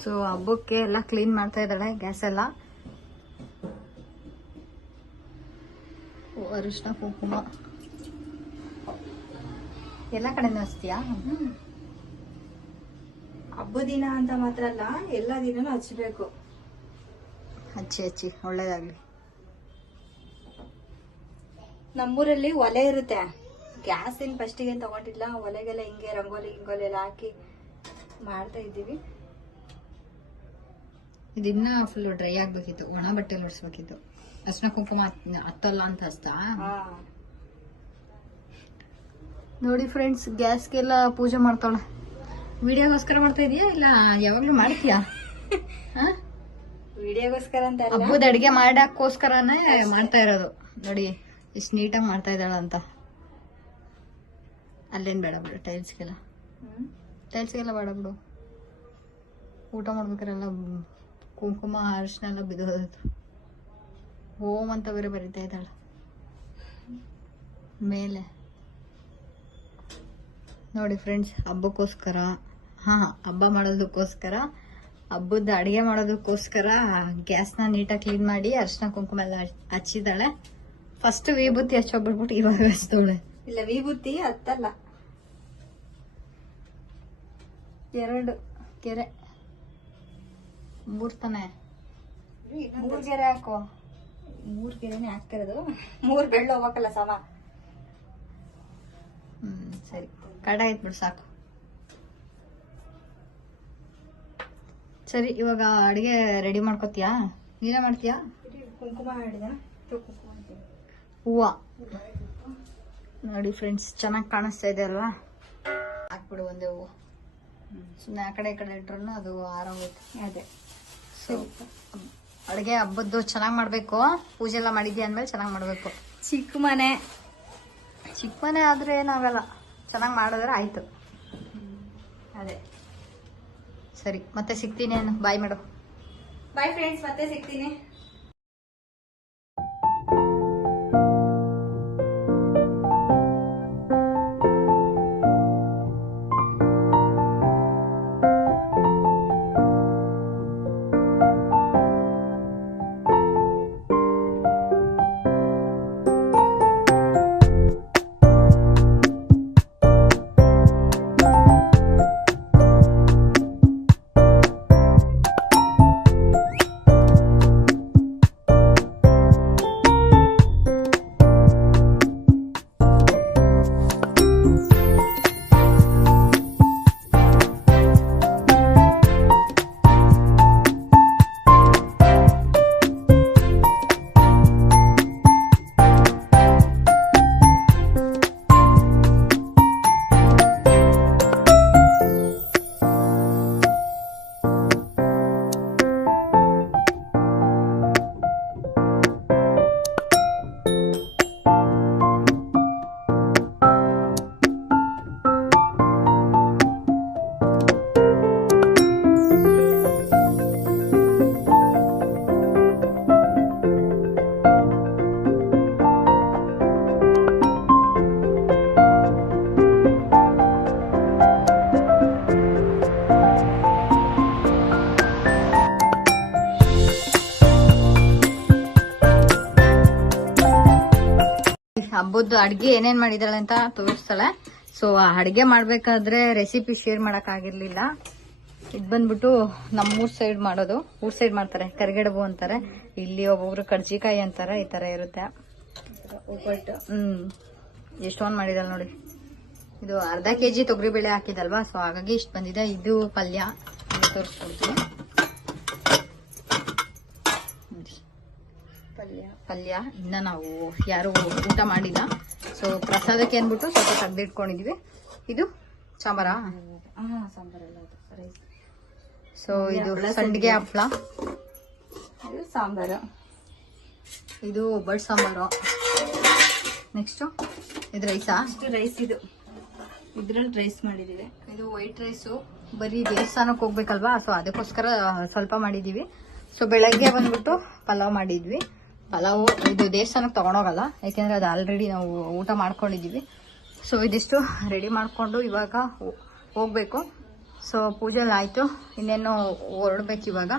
So ಹಬ್ಬಕ್ಕೆ ಎಲ್ಲ clean ಮಾಡ್ತಾ ಇದ್ದಾಳೆ ಗ್ಯಾಸ್ ಎಲ್ಲ. ಅರಿಶಿನ ಕುಂಕುಮ ಎಲ್ಲ ಕಡೆನೂ ಹಚ್ತೀಯಾ? ಹಬ್ಬ ದಿನ ಅಂತ ಮಾತ್ರ ಅಲ್ಲ, ಎಲ್ಲ ದಿನನೂ ಹಚ್ಬೇಕು. ಹಚ್ಚಿ ಒಳ್ಳೇದಾಗ್ಲಿ. ನಮ್ಮೂರಲ್ಲಿ ಒಲೆ ಇರುತ್ತೆ, ಗ್ಯಾಸ್ ಏನ್ ಫಸ್ಟಿಗೆ ತಗೊಂಡಿಲ್ಲ. ಒಲೆಗೆಲ್ಲ ಹಿಂಗೆ ರಂಗೋಲಿ ಗಿಂಗೋಲಿ ಎಲ್ಲ ಹಾಕಿ ಮಾಡ್ತಾ ಇದ್ದೀವಿ. ಇದನ್ನ ಫುಲ್ ಡ್ರೈ ಆಗ್ಬೇಕಿತ್ತು, ಒಣ ಬಟ್ಟೆಲಿ ಒರೆಸ್ಬೇಕಿತ್ತು. ಅರ್ಶಿನ ಕುಂಕುಮ ಹತ್ತಲ್ಲ ಅಂತ ಹಚ್ತಾ? ನೋಡಿ ಫ್ರೆಂಡ್ಸ್, ಗ್ಯಾಸ್ಗೆಲ್ಲ ಪೂಜೆ ಮಾಡ್ತಾಳೆ. ವಿಡಿಯೋಗೋಸ್ಕರ ಮಾಡ್ತಾ ಇದೀಯಾ ಇಲ್ಲ ಯಾವಾಗ್ಲೂ ಮಾಡ್ತೀಯಾ? ವಿಡಿಯೋಗೋಸ್ಕರ ಅಂತ ಅಲ್ಲ, ಹಬ್ಬದ ಅಡಿಗೆ ಮಾಡಕ್ಕೋಸ್ಕರನೇ ಮಾಡ್ತಾ ಇರೋದು. ನೋಡಿ ಎಷ್ಟು ನೀಟಾಗಿ ಮಾಡ್ತಾ ಇದ್ದಾಳಂತ. ಅಲ್ಲೇನ್ ಬೇಡ ಬಿಡು, ಟೈಲ್ಸ್ಗೆಲ್ಲ ಬೇಡ ಬಿಡು. ಊಟ ಮಾಡ್ಬೇಕಾರೆಲ್ಲ ಕುಂಕುಮ ಅರಿಶಿನ ಎಲ್ಲ ಬಿದ್ದೋದು. ಓಂ ಅಂತ ಬೇರೆ ಬರಿತಾ ಇದ್ದಾಳ ಮೇಲೆ. ನೋಡಿ ಫ್ರೆಂಡ್ಸ್, ಹಬ್ಬಕ್ಕೋಸ್ಕರ ಹಬ್ಬ ಮಾಡೋದಕ್ಕೋಸ್ಕರ, ಹಬ್ಬದ ಅಡಿಗೆ ಮಾಡೋದಕ್ಕೋಸ್ಕರ ಗ್ಯಾಸ್ನ ನೀಟಾಗಿ ಕ್ಲೀನ್ ಮಾಡಿ ಅರಿಶಿನ ಕುಂಕುಮ ಎಲ್ಲ ಹಚ್ಚಿದ್ದಾಳೆ. ಫಸ್ಟ್ ವಿಭೂತಿ ಹಚ್ಚೋಗ್ಬಿಟ್ಬಿಟ್ಟು ಇವಾಗ ಹಚ್ತವಳೆ. ಇಲ್ಲ, ವಿಭೂತಿ ಹತ್ತಲ್ಲ. 2 ಗೆರೆ, 3 ತಾನೆ? 3 ಗೆರೆ ಹಾಕೋ. 3 ಗೆರೆನೆ ಹಾಕ್ತಿರೋದು. 3 ಬೆಳ್ಳು ಹೋಗ್ಬೇಕಲ್ಲ ಸಮ. ಸರಿ, ಕಡೆ ಆಯ್ತು ಬಿಡು, ಸಾಕು. ಸರಿ, ಇವಾಗ ಅಡಿಗೆ ರೆಡಿ ಮಾಡ್ಕೋತೀಯಾ? ನೀನೇ ಮಾಡ್ತೀಯಾ? ಕುಂಕುಮ ಮಾಡಿದ ಹೂವ ನೋಡಿ ಫ್ರೆಂಡ್ಸ್, ಚೆನ್ನಾಗಿ ಕಾಣಿಸ್ತಾ ಇದೆ ಅಲ್ವಾ? ಹಾಕ್ಬಿಡು ಒಂದೇ ಹೂವು. ಸುಮ್ಮನೆ ಆ ಕಡೆ ಈ ಕಡೆ ಇಟ್ರು ಅದು ಆರೋಗುತ್ತೆ. ಅದೇ. ಸೊ ಅಡುಗೆ ಹಬ್ಬದ್ದು ಚೆನ್ನಾಗಿ ಮಾಡಬೇಕು. ಪೂಜೆ ಎಲ್ಲ ಮಾಡಿದ್ಯಾ ಅಂದಮೇಲೆ ಚೆನ್ನಾಗಿ ಮಾಡಬೇಕು. ಚಿಕ್ಕ ಮನೆ ಆದರೆ ಏನಾಗಲ್ಲ, ಚೆನ್ನಾಗಿ ಮಾಡಿದ್ರೆ ಆಯಿತು. ಅದೇ. ಸರಿ, ಮತ್ತೆ ಸಿಗ್ತೀನಿ. ಬಾಯ್ ಮಾಡು. ಬಾಯ್ ಫ್ರೆಂಡ್ಸ್, ಮತ್ತೆ ಸಿಗ್ತೀನಿ. ಹಬ್ಬದ ಅಡ್ಗೆ ಏನೇನ್ ಮಾಡಿದಾಳೆ ಅಂತ ತೋರಿಸ್ತಾಳೆ. ಸೊ ಅಡ್ಗೆ ಮಾಡ್ಬೇಕಾದ್ರೆ ರೆಸಿಪಿ ಶೇರ್ ಮಾಡಕ್ ಆಗಿರ್ಲಿಲ್ಲ. ಇದ್ ಬಂದ್ಬಿಟ್ಟು ನಮ್ಮೂರ್ ಸೈಡ್ ಮಾಡೋದು. ಊರ್ ಸೈಡ್ ಮಾಡ್ತಾರೆ, ಕರಿಗಡಬು ಅಂತಾರೆ. ಇಲ್ಲಿ ಒಬ್ಬೊಬ್ರು ಕರ್ಜಿಕಾಯಿ ಅಂತಾರೆ. ಈ ತರ ಇರುತ್ತೆ. ಎಷ್ಟೊಂದ್ ಮಾಡಿದಾಳೆ ನೋಡಿ. ಇದು ಅರ್ಧ kg ತೊಗರಿಬೇಳೆ ಹಾಕಿದಲ್ವಾ, ಸೊ ಹಾಗಾಗಿ ಇಷ್ಟು ಬಂದಿದೆ. ಇದು ಪಲ್ಯ ತೋರಿಸ್ಕೊಡ್ತೀನಿ. ಪಲ್ಯ ಇನ್ನ ನಾವು ಯಾರು ಊಟ ಮಾಡಿಲ್ಲ. ಸೊ ಪ್ರಸಾದಕ್ಕೆ ಅಂದ್ಬಿಟ್ಟು ಸ್ವಲ್ಪ ತೆಗ್ದಿಟ್ಕೊಂಡಿದ್ವಿ. ಇದು ಸಾಂಬಾರ. ಸೊ ಇದು ಸಂಡಿಗೆ ಹಪ್ಪಳ, ಇದು ಸಾಂಬಾರು, ಇದು ಒಬ್ಬಟ್ಟು ಸಾಂಬಾರು. ನೆಕ್ಸ್ಟ್ ಇದು ರೈಸಾ? ರೈಸ್, ಇದು ಇದ್ರಲ್ಲಿ ರೈಸ್ ಮಾಡಿದೀವಿ. ಇದು ವೈಟ್ ರೈಸು. ಬರೀ ದೇವಸ್ಥಾನಕ್ಕೆ ಹೋಗ್ಬೇಕಲ್ವಾ, ಸೊ ಅದಕ್ಕೋಸ್ಕರ ಸ್ವಲ್ಪ ಮಾಡಿದೀವಿ. ಸೊ ಬೆಳಗ್ಗೆ ಬಂದ್ಬಿಟ್ಟು ಪಲಾವ್ ಮಾಡಿದ್ವಿ. ಪಲಾವು ಇದು ದೇವಸ್ಥಾನಕ್ಕೆ ತಗೊಂಡೋಗಲ್ಲ, ಯಾಕೆಂದ್ರೆ ಅದು ಆಲ್ರೆಡಿ ನಾವು ಊಟ ಮಾಡ್ಕೊಂಡಿದೀವಿ. ಸೊ ಇದಿಷ್ಟು ರೆಡಿ ಮಾಡ್ಕೊಂಡು ಇವಾಗ ಹೋಗ್ಬೇಕು. ಸೊ ಪೂಜೆ ಎಲ್ಲ ಆಯಿತು, ಇನ್ನೇನು ಹೊರಡ್ಬೇಕು ಇವಾಗ.